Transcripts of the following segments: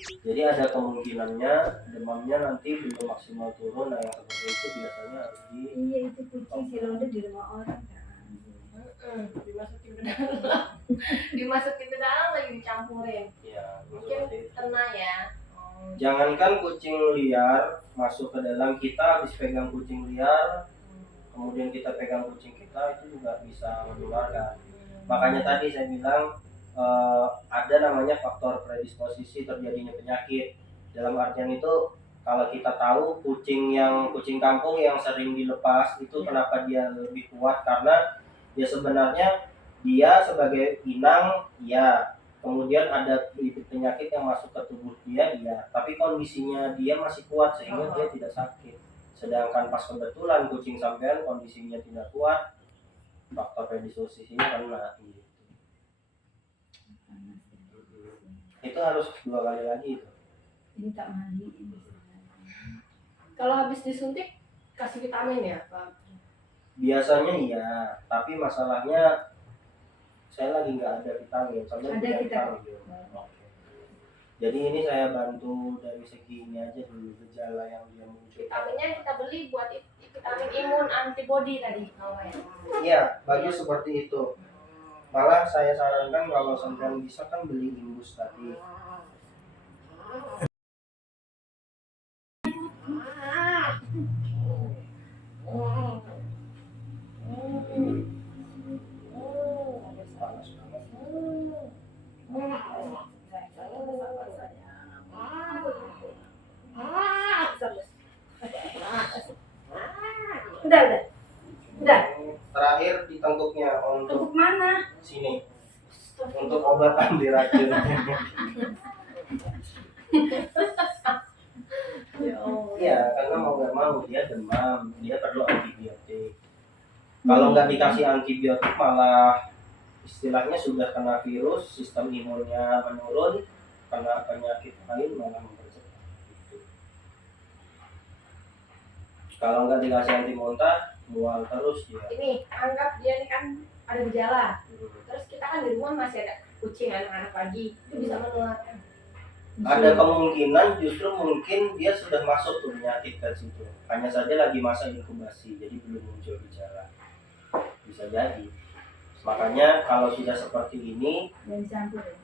Jadi ada kemungkinannya demamnya nanti belum maksimal turun. Nah yang seperti itu biasanya harus di Iya itu kucing si ronde di rumah orang kan. Dimasukin ke dalam. Dimasukin ke dalam lagi dicampurin. ya Mungkin seperti itu. kena ya. Jangankan kucing liar masuk ke dalam, kita habis pegang kucing liar, kemudian kita pegang kucing kita, itu juga bisa menularkan. Makanya tadi saya bilang ada namanya faktor predisposisi terjadinya penyakit. Dalam artian itu kalau kita tahu kucing kampung yang sering dilepas itu kenapa dia lebih kuat, karena ya sebenarnya dia sebagai inang ya, kemudian ada bibit penyakit yang masuk ke tubuh dia iya, tapi kondisinya dia masih kuat sehingga dia tidak sakit. Sedangkan pas kebetulan kucing sampean kondisinya tidak kuat, faktor predisposisinya kena gitu. Itu harus 2 kali lagi itu. Ini tak mandi. Kalau habis disuntik kasih vitamin ya, Pak? Biasanya iya, tapi masalahnya saya lagi nggak ada vitamin, soalnya Ada tidak kita. vitamin. Oke. Jadi ini saya bantu dari segi ini aja dulu, gejala yang dia muncul. Vitaminnya kita beli buat vitamin imun antibody tadi. Iya, bagus seperti itu. Malah saya sarankan kalau sampean bisa kan beli imbus tadi. Panas banget. Udah. Terakhir di tengkuknya untuk Tengkuk mana? sini. Untuk obat anti racun. Iya, karena mau nggak mau dia demam, dia perlu antibiotik. Kalau nggak dikasih antibiotik malah istilahnya sudah kena virus, sistem imunnya menurun, kena penyakit lain malah mempercepat. Gitu. Kalau nggak dikasih anti muntah, mual terus dia. Ini anggap dia ini kan ada gejala. Terus kita kan di rumah masih ada kucing anak-anak lagi, itu bisa menularkan. Ada kemungkinan justru mungkin dia sudah masuk tuh penyakit ke situ. Hanya saja lagi masa inkubasi, jadi belum muncul gejala. Bisa jadi. Makanya kalau sudah seperti ini, Yang dicampur ya?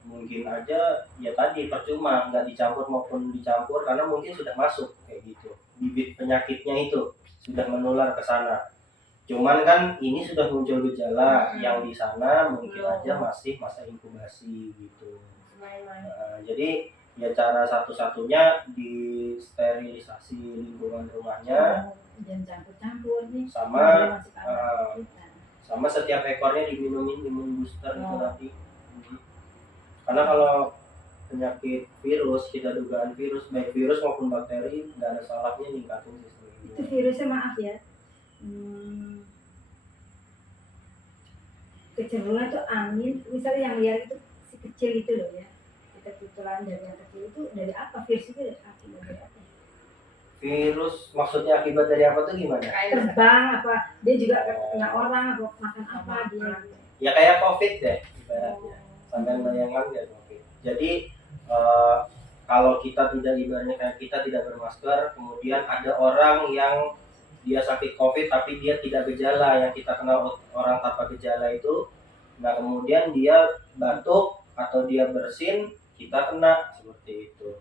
mungkin aja ya tadi percuma nggak dicampur maupun dicampur karena mungkin sudah masuk kayak gitu. Bibit penyakitnya itu sudah menular ke sana. Cuman kan ini sudah muncul gejala yang di sana mungkin aja masih masa inkubasi gitu. Jadi ya cara satu-satunya di sterilisasi lingkungan rumahnya, Jangan campur-campur nih. sama sama setiap ekornya diminumin imun booster itu nanti. Karena kalau penyakit virus, kita dugaan virus, baik virus maupun bakteri, nggak ada salahnya ningkatin sistem imun. Itu virusnya maaf ya. Kecenderungan tuh angin, misalnya yang liar itu si kecil itu loh ya. Kita tutulan dari yang kecil itu dari apa? Virus itu dari apa? Virus maksudnya akibat dari apa tuh gimana? Terbang apa? Dia juga kena orang apa makan apa dia? Ya kayak COVID deh ibaratnya. Sampai bayangkan ya COVID. Jadi kalau kita tidak ibaratnya kayak kita tidak bermasker, kemudian ada orang yang dia sakit COVID tapi dia tidak gejala, yang kita kenal orang tanpa gejala itu. Nah kemudian dia batuk atau dia bersin, kita kena seperti itu.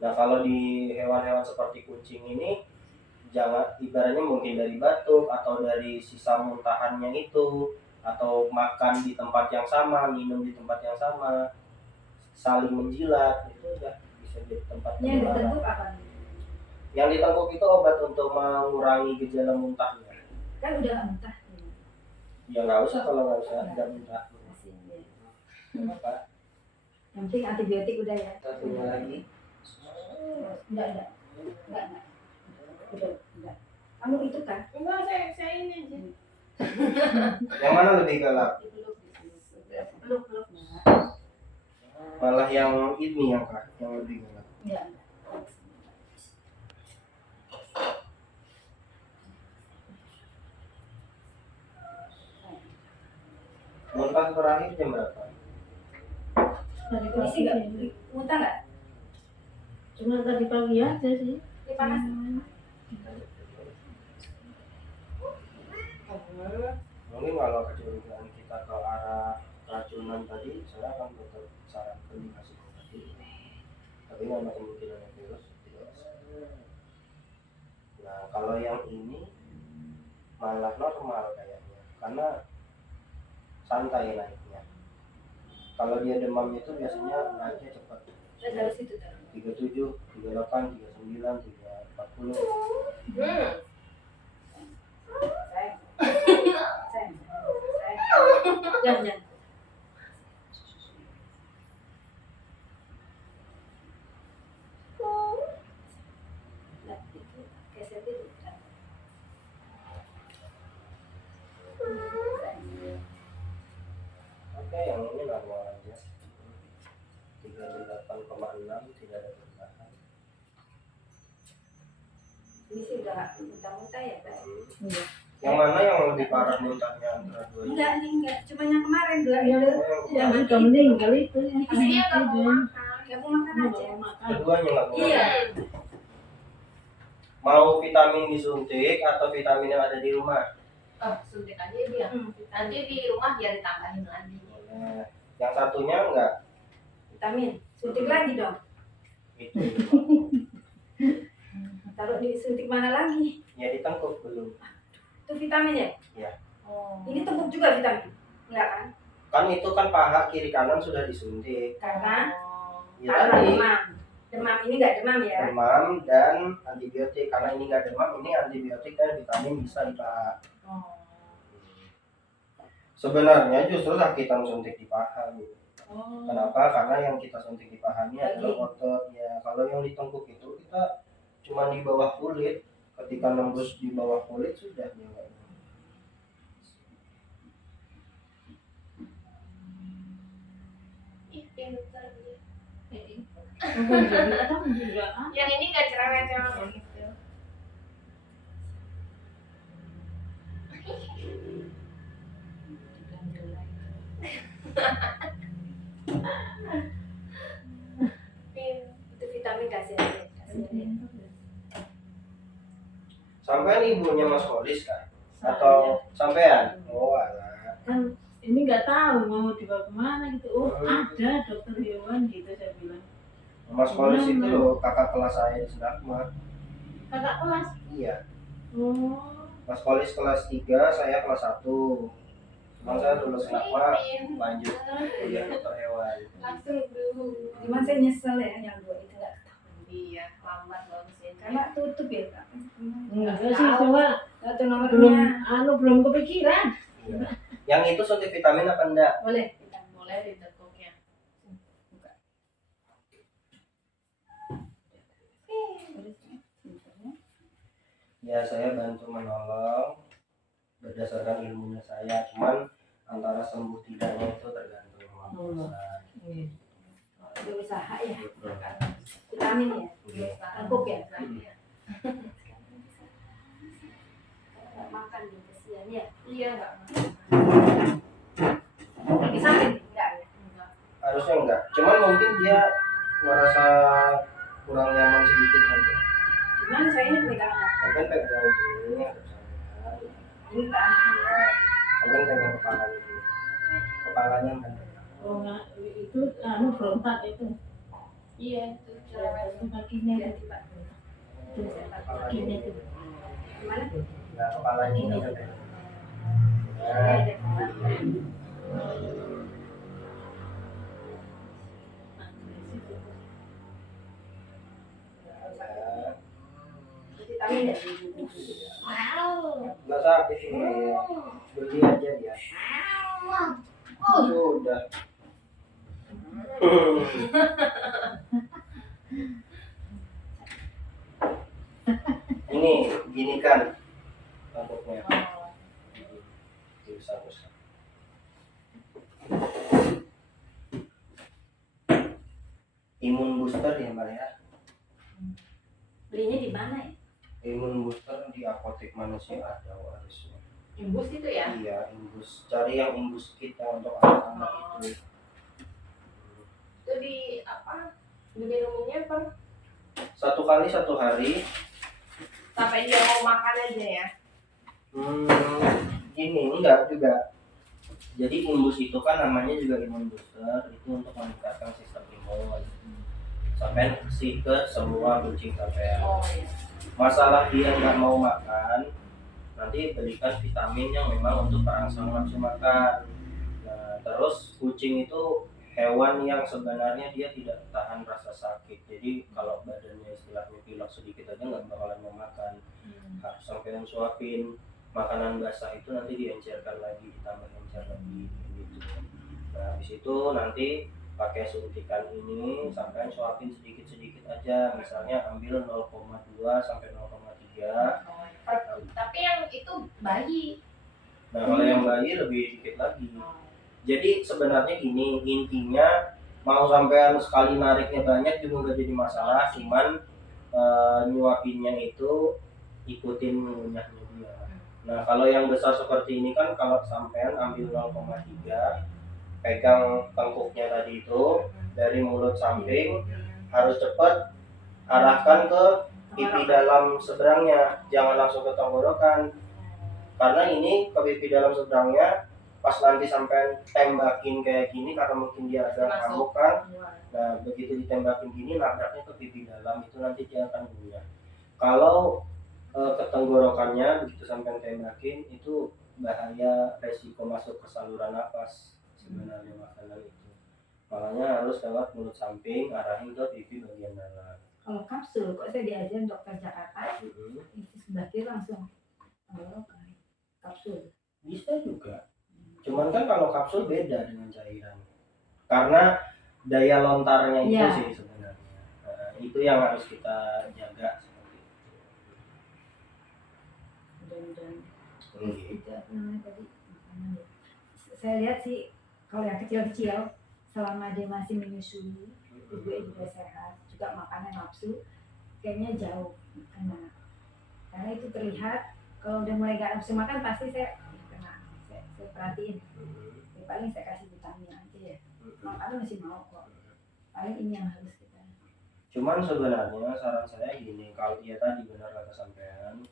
Nah kalau di hewan-hewan seperti kucing ini, jangan ibaratnya mungkin dari batuk atau dari sisa muntahannya itu, atau makan di tempat yang sama, minum di tempat yang sama, saling menjilat, itu udah bisa jadi tempat Yang penularan. ditengkuk apa? Yang ditengkuk itu obat untuk mengurangi gejala muntahnya. Kan udah muntah. Ya nggak usah, kalau nggak usah nggak muntah. Apa? Yang penting antibiotik udah ya. Satunya lagi. Enggak. Udah. Kamu itu kan? Enggak, saya ini aja. Yang mana lebih galak? Peluk. Malah yang ini yang kak, yang lebih galak. Iya. Muntah terakhir jam berapa? Dari Isi nggak? Muntah nggak? Cuma tadi pagi aja sih. Ini panas. Mungkin kalau kecurigaan kita ke arah keracunan tadi, saya akan tetap sarankan dikasih obat dulu. Tapi ada kemungkinan virus tidak bisa. Nah kalau yang ini malah normal kayaknya, karena santai naiknya. Kalau dia demam itu biasanya naiknya cepat. Saya taruh situ taruh. 37, 38, 39, 40. Sayang. Jangan. Nah, itu keset itu. Oke, yang ini normal aja. 38,6, tidak ada perubahan. Ini sih udah muntah-muntah ya, Pak. Iya. Yang mana yang lebih parah muntahnya antara dua ini? Enggak, ini enggak. Cuma yang kemarin dua Yang itu. yang udah meninggal itu yang Dia nggak mau makan. Kamu makan aja. mau makan. Keduanya nggak boleh. Iya. Mau vitamin disuntik atau vitamin yang ada di rumah? Oh, suntik aja dia. Nanti di rumah biar ditambahin lagi. Boleh. Yang satunya enggak. Vitamin. Suntik lagi dong. Itu. Taruh di suntik mana lagi? Ya ditengkuk belum. Itu vitamin ya? Ya. Oh. Ini tembuk juga vitamin? Enggak kan? Kan itu kan paha kiri kanan sudah disuntik. Karena Ya karena tadi demam. Demam ini enggak demam ya? demam dan antibiotik. Karena ini nggak demam, ini antibiotik dan vitamin bisa di paha. Oh. Sebenarnya justru sakitan suntik di paha, Bu. Oh. Kenapa? Karena yang kita suntik di paha ini adalah otot. Ya, kalau yang di tengkuk itu kita cuma di bawah kulit. Ketika nembus di bawah kulit sudah dia nggak. Ih, pintar dia. Bukan jadi kan juga ah. Yang ini nggak cerewet-cerewet gitu. Itu vitamin kasih aja. Kasih aja. Sampai ibunya Mas Holis kan? Atau sampean? Oh alah. Kan ini nggak tahu mau dibawa kemana gitu. Oh ada dokter hewan gitu saya bilang. Mas Holis itu loh kakak kelas saya di Senakma. Kakak kelas. Iya. Oh. Mas Holis kelas 3, saya kelas 1. Cuma saya lulus Senakma lanjut kuliah dokter hewan. Langsung dulu. Cuman saya nyesel ya yang dua itu enggak ketahuan. Iya, lambat bagus ini. Karena tutup ya, Kak. Enggak sih cuma Satu belum nomornya. belum kepikiran. Iya. Yang itu suntik vitamin apa enggak? Boleh. Boleh ditekuknya. Ya saya bantu menolong berdasarkan ilmunya saya. Cuman antara sembuh tidaknya itu tergantung kemampuan saya. Itu usaha ya. Vitamin ya. Iya. Tengkuk ya? Iya. Enggak makan gitu kesian ya. Iya, nggak Lagi sakit enggak ya? enggak. Harusnya enggak. Cuman mungkin dia merasa kurang nyaman sedikit aja. Gimana saya ini pegang apa? Sampai pegang dulu. Ini kan. Ya, sampai pegang kepala dulu. Kepalanya kan pegang. Oh enggak itu berontak itu. Iya, itu cerewet. Itu kakinya Lihat itu. di Pak. Itu kakinya itu. Gimana? Nah, kepalanya kan pegang. Ya, Nah, ada kepala. ya. Vitamin ya. Wow. Nggak sakit ini. Beli aja dia. Sudah. Ini gini kan tampuknya. Bisa. Imun booster ya Mbak ya. Belinya di mana ya? Imun booster di apotek manusia ada harusnya. Imbus itu ya? Iya, imbus. Cari yang imbus kita untuk anak-anak itu. Itu Itu di apa? Diminumnya per 1 kali 1 hari. sampai dia mau makan aja ya. Gini enggak juga. Jadi imbus itu kan namanya juga imun booster, itu untuk meningkatkan sistem imun sampai sih ke semua kucing sampai. Oh iya. Masalah dia nggak mau makan, nanti berikan vitamin yang memang untuk perangsang nafsu makan. Nah, terus kucing itu hewan yang sebenarnya dia tidak tahan rasa sakit. Jadi kalau badannya istilahnya pilek sedikit aja nggak bakalan mau makan. Harus sampai suapin. Makanan basah itu nanti diencerkan lagi, ditambah encer lagi gitu. Nah, habis itu nanti pakai suntikan ini sampai suapin sedikit-sedikit aja, misalnya ambil 0,2 sampai 0,3. Tapi yang itu bayi. Nah, kalau yang bayi lebih dikit lagi. Jadi sebenarnya gini, intinya mau sampean sekali nariknya banyak juga nggak jadi masalah, cuman nyuapinnya itu ikutin ngunyahnya dia. Nah, kalau yang besar seperti ini kan kalau sampean ambil 0,3, pegang tengkuknya tadi itu dari mulut samping, harus cepat arahkan ke pipi dalam seberangnya, jangan langsung ke tenggorokan. Karena ini ke pipi dalam seberangnya pas nanti sampai tembakin kayak gini, karena mungkin dia ada ngamuk kan. Nah, begitu ditembakin gini nabraknya ke pipi dalam, itu nanti dia akan ngunyah. Kalau ke tenggorokannya begitu sampai tembakin, itu bahaya, resiko masuk ke saluran nafas sebenarnya makanan itu. Makanya harus lewat mulut samping, arahin ke pipi bagian dalam. Kalau kapsul, kok saya diajarin dokter Jakarta, itu sebelah kiri langsung tenggorokan. Kapsul. Bisa juga. Cuman kan kalau kapsul beda dengan cairan. Karena daya lontarnya itu Ya. sih sebenarnya. Nah, itu yang harus kita jaga. Dan Iya. itu apa namanya tadi makanan ya. Saya lihat sih kalau yang kecil-kecil selama dia masih menyusui, ibunya juga sehat, juga makannya nafsu, kayaknya jauh karena itu terlihat kalau udah mulai gak nafsu makan pasti saya kena, saya perhatiin. Ya, paling saya kasih vitamin aja ya, makannya masih mau kok, paling ini yang harus kita. Cuman sebenarnya saran saya gini, kalau dia tadi benar kata sampean,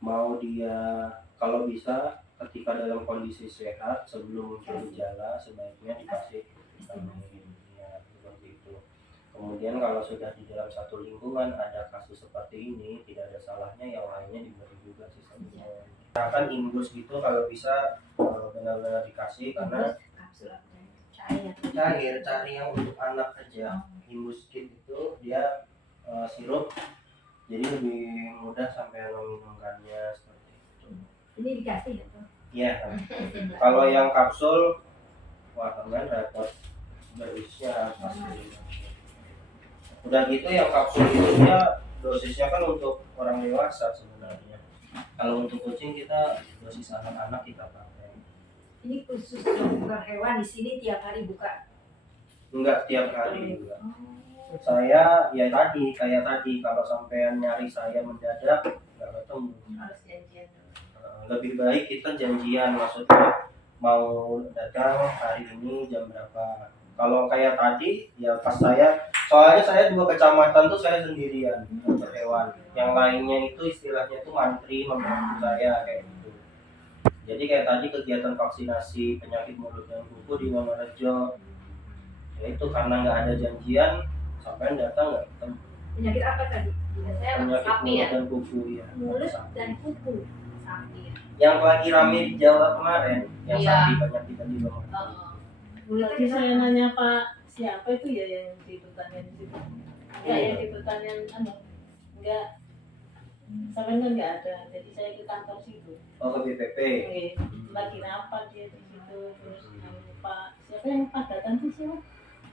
mau dia kalau bisa ketika dalam kondisi sehat sebelum muncul gejala sebaiknya dikasih vitamin ya, seperti itu. Kemudian kalau sudah di dalam satu lingkungan ada kasus seperti ini, tidak ada salahnya yang lainnya diberi juga sih sebenarnya. Nah, kan imbus gitu kalau bisa benar-benar dikasih, karena Kapsul apa ya? cair cari yang untuk anak aja. Imbus kit itu dia sirup, jadi lebih mudah sampai meminumkannya seperti itu. Ini dikasih ya tuh? Iya. Kalau yang kapsul, wah teman repot berisinya pasti. Udah gitu yang kapsul itu dia dosisnya kan untuk orang dewasa sebenarnya. Kalau untuk kucing kita dosis anak-anak kita pakai. Ini khusus dokter hewan di sini tiap hari buka. Enggak tiap hari juga. Saya ya tadi kayak tadi, kalau sampean nyari saya mendadak nggak ketemu. Harus janjian dulu. Lebih baik kita janjian, maksudnya mau datang hari ini jam berapa. Kalau kayak tadi ya pas soalnya saya 2 kecamatan tuh saya sendirian dokter hewan, yang lainnya itu istilahnya tuh mantri membantu saya kayak gitu. Jadi kayak tadi kegiatan vaksinasi penyakit mulut dan kuku di Wonorejo, ya itu karena nggak ada janjian sampai datang nggak ketemu. Penyakit apa tadi? Biasanya Penyakit sapi mulut ya. dan kuku ya. Mulut dan kuku. Sapi. Yang lagi rame di Jawa kemarin, yang Iya. sapi banyak kita di rumah. Tadi saya nanya Pak siapa itu ya yang di pertanian di situ? Enggak, yang di pertanian enggak, sampai kan enggak ada. Jadi saya ke kantor situ. Oh, ke BPP. Oke, lagi rapat dia di situ, terus Pak siapa yang Pak datang tuh siapa?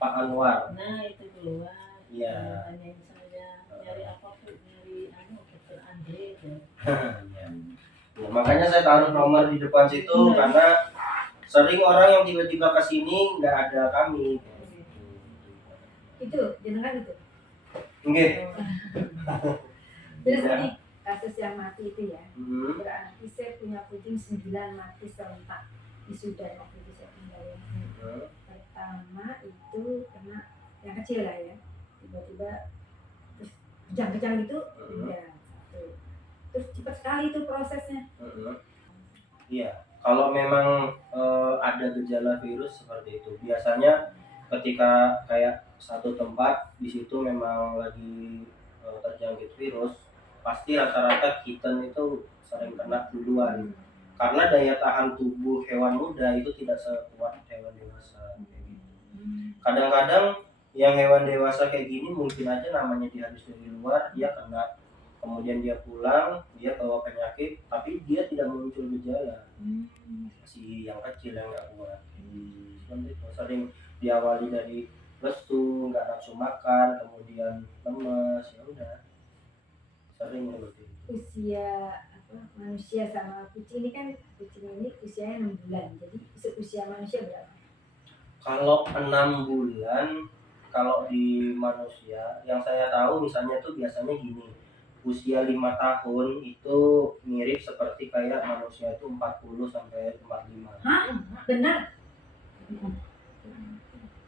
Pak Anwar. Nah itu keluar. Iya. Tanyain saya nyari apa tuh, nyari dokter Andre gitu. Ya. Ya, makanya saya taruh nomor di depan situ karena sering orang yang tiba-tiba ke sini nggak ada kami. Itu jenengan itu. Nggih. Terus Iya. ini kasus yang mati itu ya. Hmm. Berarti saya punya kucing 9 mati serentak di Sudan waktu itu saya tinggal ya. Pertama itu kena yang kecil lah ya, tiba-tiba terus kejang-kejang gitu, udah satu. Terus cepat sekali itu prosesnya. Iya, kalau memang ada gejala virus seperti itu, biasanya ketika kayak satu tempat di situ memang lagi terjangkit virus, pasti rata-rata kitten itu sering kena duluan. Karena daya tahan tubuh hewan muda itu tidak sekuat hewan dewasa. Kayak gitu. Kadang-kadang yang hewan dewasa kayak gini mungkin aja namanya dia habis dari luar, dia kena, kemudian dia pulang, dia bawa penyakit, tapi dia tidak muncul gejala. Si yang kecil yang nggak kuat. Seperti itu. Sering diawali dari lesu, nggak nafsu makan, kemudian lemes, ya udah. Sering seperti itu. Usia manusia sama kucing ini kan, kucing ini usianya 6 bulan, jadi usia manusia berapa? Kalau 6 bulan, kalau di manusia yang saya tahu misalnya tuh biasanya gini, usia 5 tahun itu mirip seperti kayak manusia itu 40 sampai 45. Hah? Benar?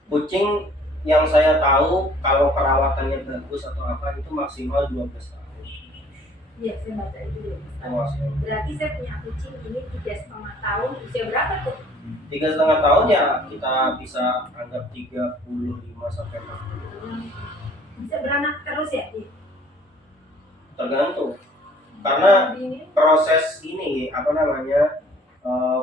Kucing yang saya tahu kalau perawatannya bagus atau apa itu maksimal 12 tahun. Iya, saya baca itu ya. Maksimal. Berarti saya punya kucing ini 3,5 tahun, usia berapa tuh? 3,5 tahun ya kita bisa anggap 35 sampai 40. Bisa beranak terus ya? Tergantung. Karena proses ini apa namanya,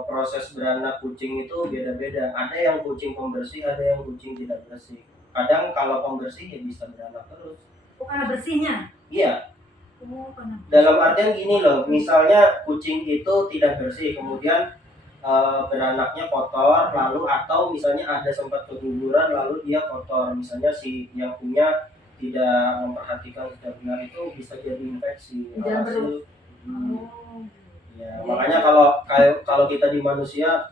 proses beranak kucing itu beda-beda. Ada yang kucing pembersih, ada yang kucing tidak bersih. Kadang kalau pembersih ya bisa beranak terus. Oh, karena bersihnya? Iya. Oh, karena Dalam artian gini loh, misalnya kucing itu tidak bersih, kemudian beranaknya kotor, lalu atau misalnya ada sempat keguguran lalu dia kotor, misalnya si yang punya tidak memperhatikan secara benar, itu bisa jadi infeksi. Jangan Alhasil, Oh. ya, makanya kalau kita di manusia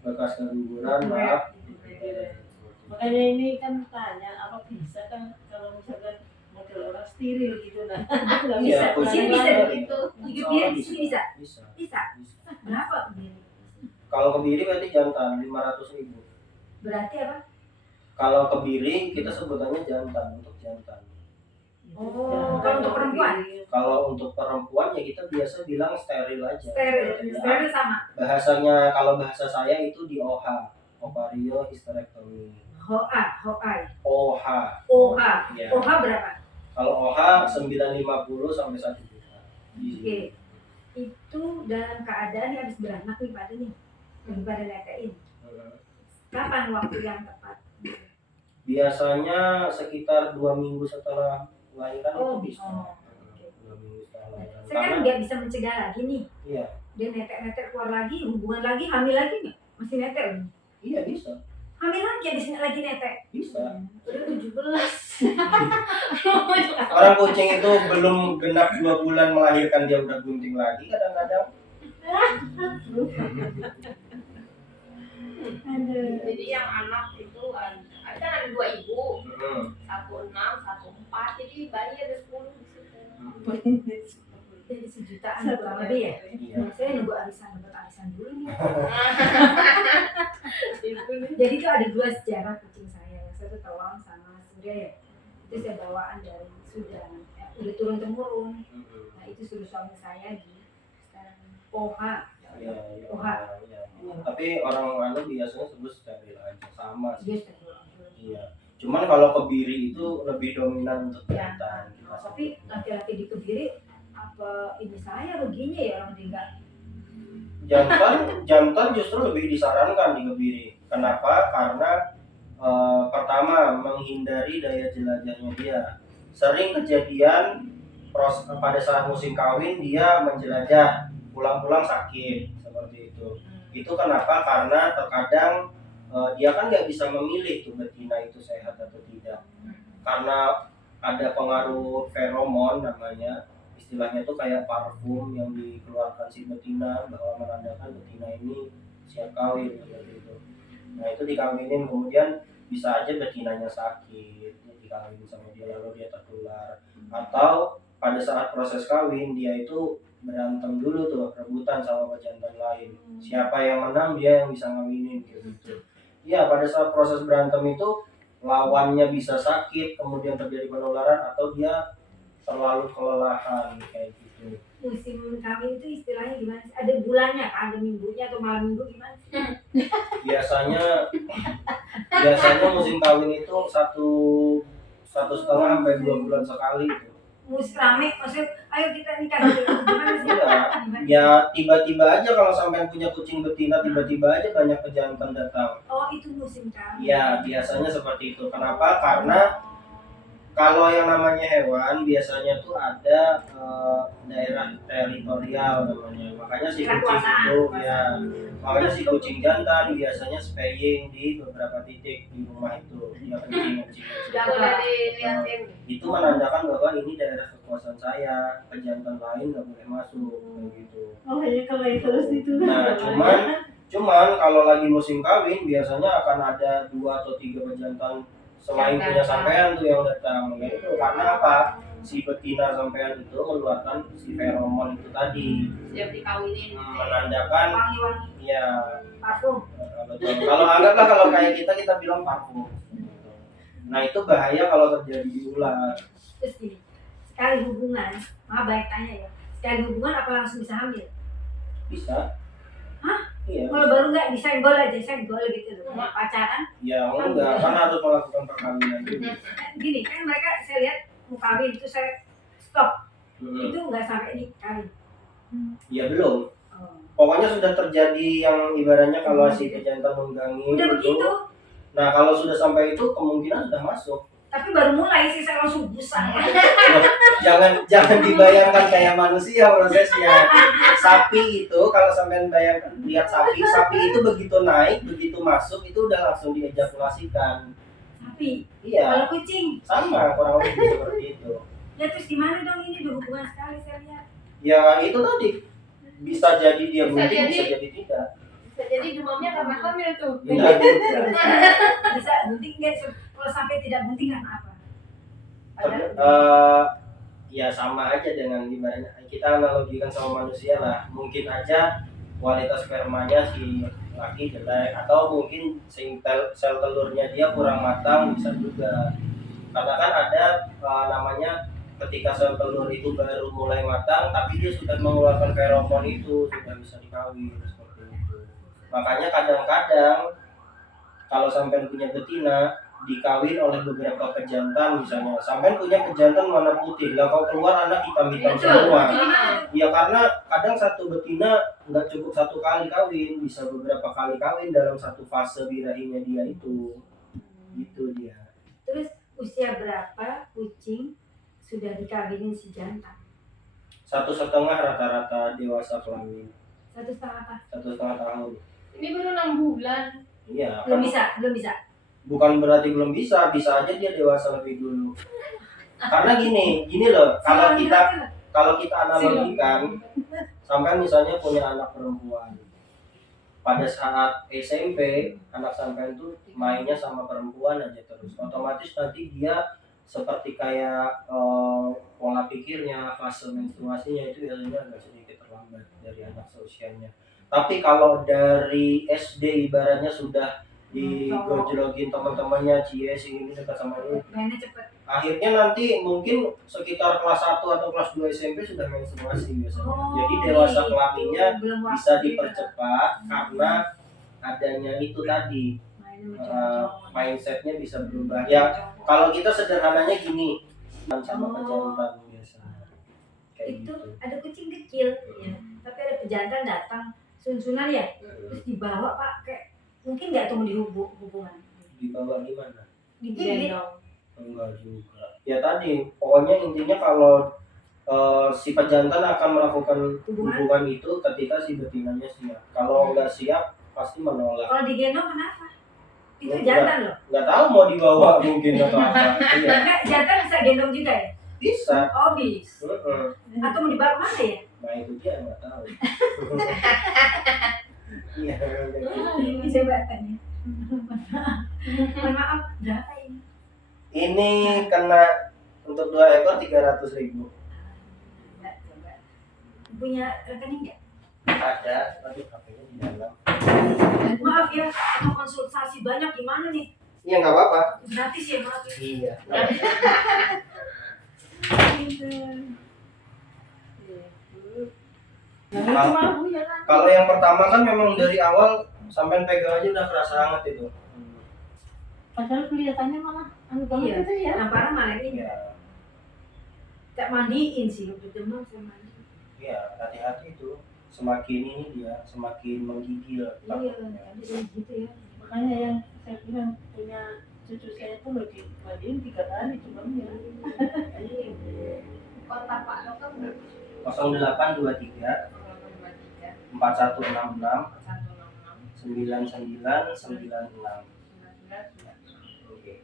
bekas keguguran, maaf. Makanya ini kan tanya apa bisa kan kalau misalkan model orang steril gitu nah. Iya, Di sini bisa gitu. Digigit di sini bisa? Bisa. Bisa. Berapa begini? Kalau kebiri berarti jantan 500.000. Berarti apa? Kalau kebiri kita sebutannya jantan, untuk jantan. Oh, kalau untuk perempuan? Kalau untuk perempuan ya kita biasa bilang steril aja. Steril. Ya. Steril sama. Bahasanya, kalau bahasa saya itu di OH, ovario hysterectomy. HOA. OH. OH. Ya. OH berapa? Kalau OH 950 sampai 1 juta. Oke. Itu dalam keadaan habis beranak nih pada nih. Lagi pada netein. Kapan waktu yang tepat? Biasanya sekitar 2 minggu setelah lahiran Oh, itu bisa. oh. 2 minggu setelah lahiran. Saya kan nggak bisa mencegah lagi nih. Iya. Dia netek-netek keluar lagi, hubungan lagi, hamil lagi nggak? Masih netek? Iya bisa. Hamil lagi habis lagi netek. Bisa. Udah 17. Orang kucing itu belum genap 2 bulan melahirkan dia udah bunting lagi kadang-kadang. Jadi yang anak itu ada 2 ibu, 1,6, 1,4, jadi bayi ada 10 di situ. Jadi sejutaan kurang lebih ya. Iya. Saya nunggu arisan dulu nih. Jadi itu ada 2 sejarah kucing saya. Yang satu Tawang sama Surya ya. Itu saya bawaan dari Sudan. Udah turun temurun. Nah itu suruh suami saya di OH. Iya, OH. iya. Tapi orang biasanya sebut steril aja, sama sih. Iya. Cuman kalau kebiri itu lebih dominan untuk jantan. Tapi laki-laki di kebiri apa ini saya ruginya ya orang tinggal. Jantan justru lebih disarankan di kebiri. Kenapa? Karena pertama menghindari daya jelajahnya dia. Sering kejadian pada saat musim kawin dia menjelajah, pulang-pulang sakit seperti itu. Itu kenapa? Karena terkadang dia kan nggak bisa memilih tuh betina itu sehat atau tidak. Karena ada pengaruh feromon namanya, istilahnya tuh kayak parfum yang dikeluarkan si betina bahwa menandakan betina ini siap kawin seperti itu. Nah itu dikawinin, kemudian bisa aja betinanya sakit, dikawinin sama dia lalu dia tertular, atau pada saat proses kawin dia itu berantem dulu tuh, rebutan sama pejantan lain, siapa yang menang dia yang bisa ngawinin gitu. Ya pada saat proses berantem itu lawannya bisa sakit kemudian terjadi penularan atau dia terlalu kelelahan kayak gitu. Musim kawin itu istilahnya gimana sih? Ada bulannya kan, ada minggunya atau malam minggu gimana sih? Biasanya musim kawin itu satu setengah sampai 2 bulan sekali itu. Musim rame, maksud ayo kita nikah gitu. Gimana sih? Iya, ya tiba-tiba aja kalau sampai punya kucing betina tiba-tiba aja banyak pejantan datang. Oh itu musim kawin. Ya biasanya seperti itu. Kenapa? Karena kalau yang namanya hewan biasanya tuh ada daerah teritorial namanya. Makanya si kucing itu ya, makanya si kucing jantan biasanya spaying di beberapa titik di rumah itu. Dia kencing. Gak boleh dilihatin. Itu menandakan bahwa ini daerah kekuasaan saya, pejantan lain nggak boleh masuk kayak gitu. Oh ya kalau itu terus itu. Nah, cuman kalau lagi musim kawin biasanya akan ada 2 atau 3 pejantan selain Yang punya datang. sampean tuh yang datang. Nah, itu karena apa? Si betina sampean itu mengeluarkan si feromon itu tadi, Siap dikawinin. menandakan Wangi-wangi ya parfum. betul. Kalau anggaplah kalau kayak kita bilang parfum. Nah, itu bahaya kalau terjadi di ular. Terus gini, sekali hubungan, maaf banyak tanya ya. Sekali hubungan apa langsung bisa hamil? Bisa. Hah? Iya. Kalau baru nggak disenggol aja, senggol gitu loh. Pacaran, Ya enggak, kan harus melakukan perkawinan dulu. gini kan mereka saya lihat mau kawin itu saya stop, Hmm. itu nggak sampai ini kawin. Ya belum. Oh. Pokoknya sudah terjadi yang ibaratnya kalau si pejantan mengganggu Udah itu. begitu, Nah, kalau sudah sampai itu kemungkinan sudah masuk. tapi baru mulai sih saya langsung busa. Loh, jangan dibayangkan kayak manusia prosesnya. Sapi itu kalau sampean bayangkan lihat sapi itu begitu naik, begitu masuk itu udah langsung diejakulasikan. Tapi Iya, kalau kucing, sama kurang lebih seperti itu. ya terus gimana dong ini udah hubungan sekali saya lihat. Ya itu tadi bisa jadi dia Bisa bunting, jadi. bisa jadi tidak. Bisa jadi demamnya karena hamil tuh. Tidak. Bisa bunting nggak? Kalau sampai tidak bunting kan apa? Padahal Ya sama aja dengan gimana kita analogikan sama manusia lah. Mungkin aja kualitas spermanya si laki jelek atau mungkin sel telurnya dia kurang matang, bisa juga. Karena kan ada namanya ketika sel telur itu baru mulai matang tapi dia sudah mengeluarkan feromon itu sudah bisa dikawin seperti itu. Makanya kadang-kadang kalau sampai punya betina dikawin oleh beberapa pejantan misalnya, sampai punya pejantan warna putih, lah kalau keluar anak hitam-hitam semua. Ya karena kadang satu betina nggak cukup satu kali kawin, bisa beberapa kali kawin dalam satu fase birahinya dia itu. Gitu dia. terus usia berapa kucing sudah dikawinin si jantan? 1,5 rata-rata dewasa kelamin. 1,5 apa? 1,5 tahun. Ini baru 6 bulan. Iya. Belum kan bisa. bukan berarti belum bisa aja dia dewasa lebih dulu. Karena gini loh, kalau kita analogikan, sampai misalnya punya anak perempuan, pada saat SMP anak sampai itu mainnya sama perempuan aja terus, otomatis nanti dia seperti kayak pola pikirnya, fase menstruasinya itu biasanya agak sedikit terlambat dari anak seusianya. Tapi kalau dari SD ibaratnya sudah digojlogin teman-temannya, cie si ini dekat sama ini, mainnya cepet. akhirnya nanti mungkin sekitar kelas 1 atau kelas 2 SMP sudah menstruasi biasanya. Jadi dewasa kelaminnya belum waktu bisa gitu. dipercepat karena adanya itu tadi, Mainnya sama mindsetnya bisa berubah. Ya kalau kita sederhananya gini, sama pejantan biasanya kayak itu gitu. ada kucing kecil ya, tapi ada pejantan datang sunsunan ya, terus dibawa pak kayak mungkin nggak tuh mau hubungan Dibawa gimana? digigit. Enggak juga. Ya tadi, pokoknya intinya kalau si pejantan akan melakukan hubungan itu ketika si betinanya siap. Kalau nggak siap, pasti menolak. Kalau digendong kenapa? Itu Nggak. jantan loh. Nggak tahu mau dibawa mungkin atau apa. Iya. Enggak, jantan bisa gendong juga ya? Bisa. Oh bisa. Atau mau dibawa kemana ya? Nah itu dia nggak tahu. Iya. Ini coba tanya. Mohon maaf, berapa ini? Ini kena untuk 2 ekor 300.000. Enggak, coba. Punya rekening nggak? Ada, tapi HP-nya di dalam. Maaf ya, mau konsultasi banyak gimana nih? Ya nggak apa-apa. Gratis ya maaf. Iya. Kalau yang pertama kan memang dari awal sampai pegang aja udah kerasa hangat itu. Padahal kelihatannya malah anu banget Iya. itu ya. Yang parah malah ini. Iya. Tak mandiin sih, udah demam saya mandi. Iya, hati-hati itu. Semakin ini dia semakin menggigil. Iya, tapi kayak gitu ya. Makanya yang saya bilang punya cucu saya tuh loh dimandiin 3 kali cuma ya. Kontak Pak Dokter berapa? 0823 023 4166 166 9996. 1996. Oke.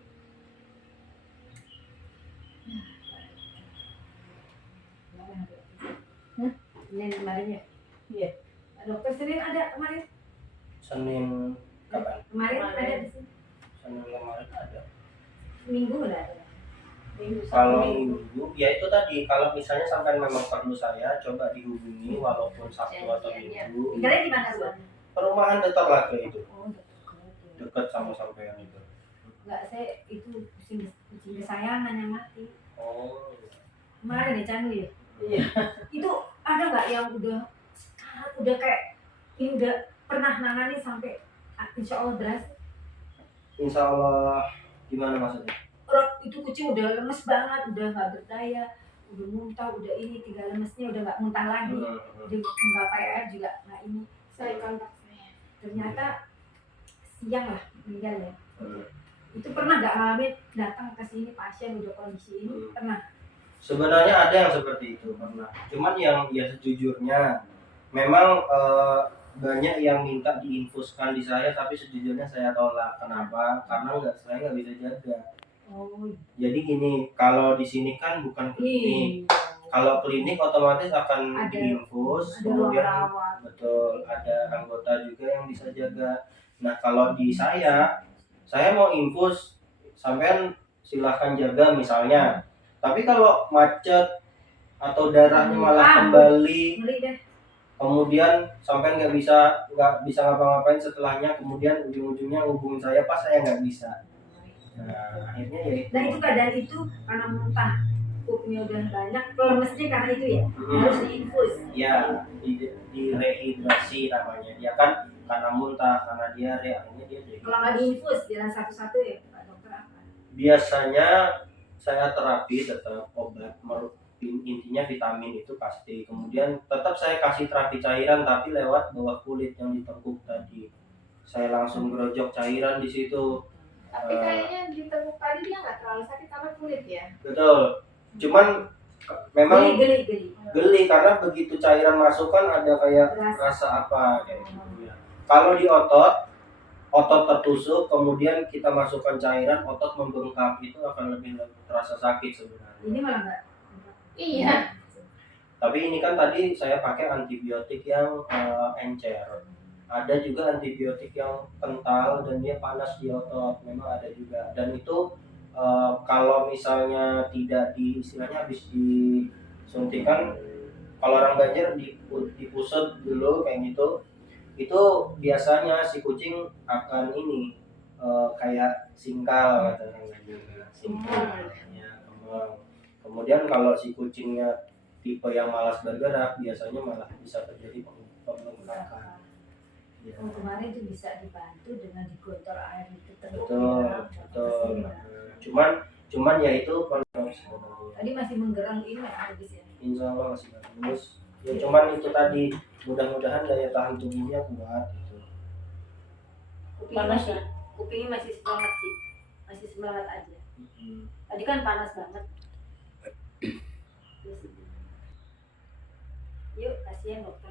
Senin kemarin ya? Iya. Dokter Senin ada kemarin? Senin kapan? Kemarin ada Kemarin. di sini. Senin kemarin ada. Minggu udah ada. Minggu Kalau Sabtu Minggu. minggu, ya itu tadi kalau misalnya sampai memang perlu saya coba dihubungi walaupun Sabtu atau Minggu. Tinggalnya di mana tuh? Perumahan dekat lagi itu, Oh, dekat. dekat sama sampean itu. Enggak, saya itu kucing kesayangan yang mati. Oh, Kemarin ya Canu ya? Iya. Itu ada nggak yang udah kayak ini udah pernah nangani sampai insya Allah berhasil? insya Allah gimana maksudnya? Orang itu kucing udah lemes banget, udah nggak berdaya, udah muntah, udah ini tinggal lemesnya udah nggak muntah lagi, udah nggak kayak juga nggak ini. Saya kontak saya. Ternyata siang lah meninggal ya. Hmm. Itu pernah nggak ngalamin datang ke sini pasien udah kondisi ini pernah? Sebenarnya ada yang seperti itu pernah. Cuman yang ya sejujurnya memang banyak yang minta diinfuskan di saya, tapi sejujurnya saya tolak. Kenapa? Karena saya nggak bisa jaga. Oh, Jadi gini, kalau di sini kan bukan klinik. iya. Kalau klinik otomatis akan Ada- diinfus, Ada ruang kemudian rawat. betul ada anggota juga yang bisa jaga. Nah kalau di saya mau infus, sampean silahkan jaga misalnya. Tapi kalau macet atau darahnya malah kembali, Ngeri deh. kemudian sampean nggak bisa ngapa-ngapain setelahnya, kemudian ujung-ujungnya hubungin saya pas saya nggak bisa. Nah akhirnya ya itu. Dan itu keadaan itu karena muntah, pupnya udah banyak, lemesnya karena itu ya harus diinfus. Ya di rehidrasi namanya. Dia kan karena muntah, karena diare, akhirnya dia jadi. Kalau nggak diinfus jalan satu-satu ya Pak Dokter apa? Biasanya saya terapi tetap obat, intinya vitamin itu pasti. Kemudian tetap saya kasih terapi cairan tapi lewat bawah kulit yang ditekuk tadi. Saya langsung gerojok cairan di situ. Tapi kayaknya di tepuk tadi dia nggak terlalu sakit karena kulit ya. Betul. Cuman memang Geli. geli karena begitu cairan masuk kan ada kayak rasa apa kayak gitu ya. Kalau di otot tertusuk, kemudian kita masukkan cairan, otot membengkak, itu akan lebih terasa sakit sebenarnya. Ini malah nggak. Iya. Tapi ini kan tadi saya pakai antibiotik yang encer. Ada juga antibiotik yang kental dan dia panas di otot, memang ada juga. Dan itu kalau misalnya tidak istilahnya habis disuntikan, kalau orang Banjar dipusat dulu kayak gitu, itu biasanya si kucing akan ini kayak singkal katanya, singkal ya, kemang. Kemudian kalau si kucingnya tipe yang malas bergerak, biasanya malah bisa terjadi pembengkakan. Ya. Oh, kemarin itu bisa dibantu dengan digontor air itu terus. Betul. Cuman ya itu sebenarnya. Tadi masih menggerang ini habis ya. Insya Allah masih bagus. Ya cuman itu tadi, mudah-mudahan daya tahan tubuhnya kuat gitu. Kupingnya masih semangat sih, masih semangat aja. Tadi kan panas banget. Yuk, kasihan dokter.